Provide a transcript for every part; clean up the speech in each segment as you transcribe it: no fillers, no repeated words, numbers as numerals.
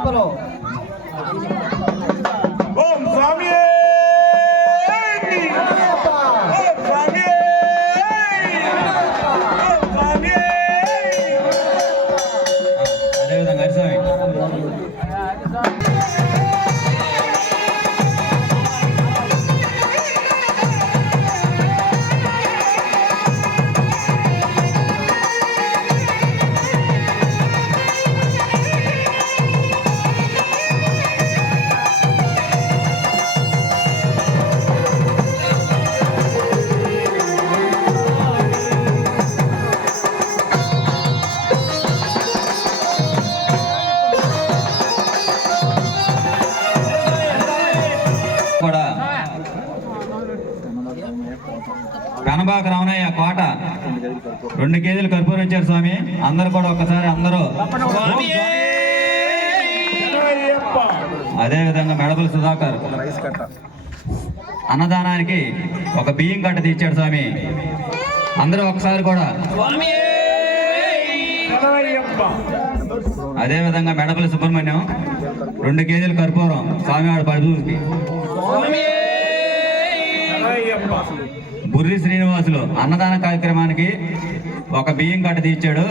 కృపలో ఓం స్వామి అదేవిధంగా హరిస్వామి కూడా కనబాక రామనయ్య కోట 2 కేజీలు కర్పూరం ఇచ్చారు స్వామి. అందరూ కూడా ఒక్కసారి అందరూ. అదే విధంగా మెడబుల్ సుధాకర్ అన్నదానానికి ఒక బియ్యం కట్ట తీర్చాడు స్వామి. అందరూ ఒకసారి కూడా. అదే విధంగా మెడపల్లి సుబ్రహ్మణ్యం 2 కేజీలు కర్పూరం స్వామివారి పడుపుకి. బుర్రి శ్రీనివాసులు అన్నదాన కార్యక్రమానికి ఒక బియ్యం కట్ట తీర్చాడు.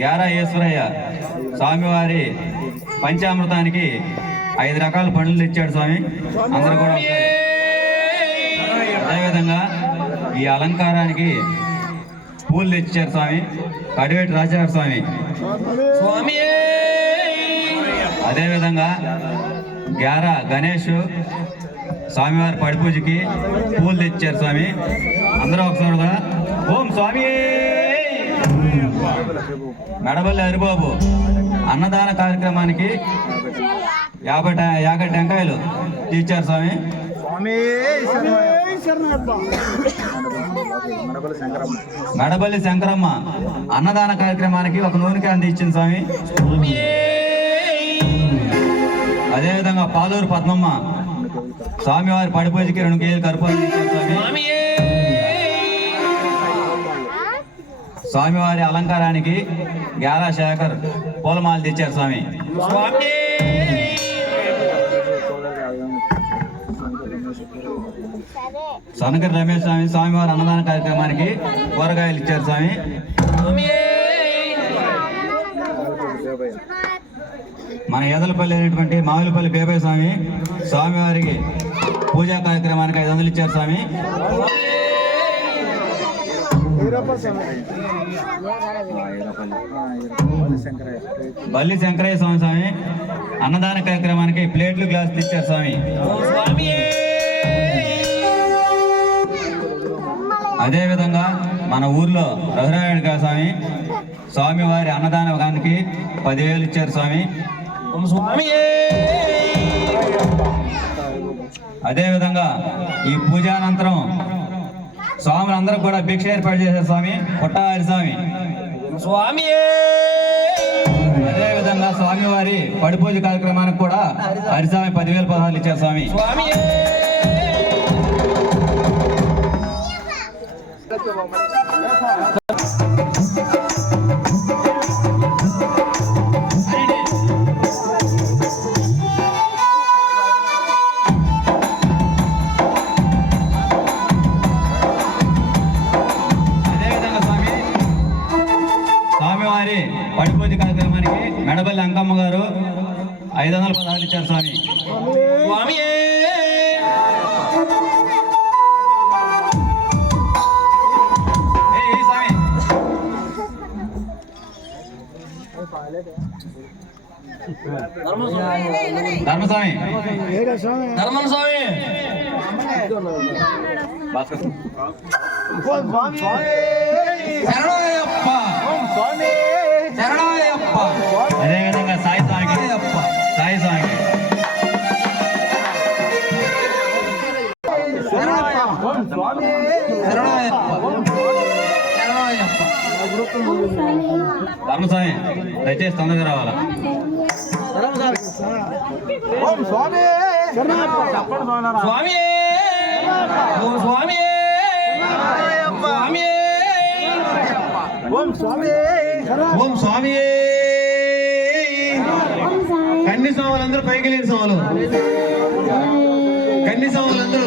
గ్యారా ఈశ్వరయ్య స్వామివారి పంచామృతానికి 5 రకాల పండ్లు తెచ్చాడు స్వామి. అందరూ కూడా. అదేవిధంగా ఈ అలంకారానికి పూలు తెచ్చారు స్వామి. కడివేటి రాజారావు స్వామి. అదేవిధంగా గ్యారా గణేష్ స్వామివారి పడిపూజకి పూలు తెచ్చారు స్వామి. అందరూ ఒకసారి కూడా. ఓం స్వామి. మెడబల్లి హరిబాబు అన్నదాన కార్యక్రమానికి 50 టెంకాయలు తీర్చారు స్వామి. మెడబల్లి శంకరమ్మ అన్నదాన కార్యక్రమానికి ఒక నూనె క్యాన్ ఇచ్చింది స్వామి. అదేవిధంగా పాలూరు పద్మమ్మ స్వామివారి పడిపూజకి 2 కేజీలు కర్పూరం ఇచ్చారు స్వామి. స్వామివారి అలంకారానికి గ్యారా శేఖర్ పూలమాల తెచ్చారు స్వామి. సనకర్ రమేష్ స్వామి స్వామివారి అన్నదాన కార్యక్రమానికి కూరగాయలు ఇచ్చారు స్వామి. మన ఏదలపల్లి అయినటువంటి మామిలిపల్లి బేబయ్య స్వామి స్వామివారికి పూజా కార్యక్రమానికి 500 ఇచ్చారు స్వామి. బల్లి శంకరయ్య స్వామి అన్నదాన కార్యక్రమానికి ప్లేట్లు గ్లాసులు ఇచ్చారు స్వామి. అదేవిధంగా మన ఊర్లో రఘురాయుడు స్వామి స్వామివారి అన్నదానానికి 10,000 ఇచ్చారు స్వామి. అదేవిధంగా ఈ పూజానంతరం స్వాములందరూ కూడా భిక్ష ఏర్పాటు చేశారు స్వామి. పుట్టారి స్వామి. అదేవిధంగా స్వామివారి పడిపూజ కార్యక్రమానికి కూడా హరిస్వామి 10,000 పదహారులు ఇచ్చారు స్వామి. స్వామివారి పడిపూజ కార్యక్రమానికి మెడబల్లి అంకమ్మ గారు 500 పదహారులు ఇచ్చారు స్వామి. ధర్మస్వామి అదేవిధంగా సాయి స్వామికి ధర్మస్వామి దయచేసి తొందరగా రావాలా. ఓం స్వామి ఓం స్వామి. కన్ని స్వాములందరూ పైకి లేని స్వాములు, కన్ని స్వాములందరూ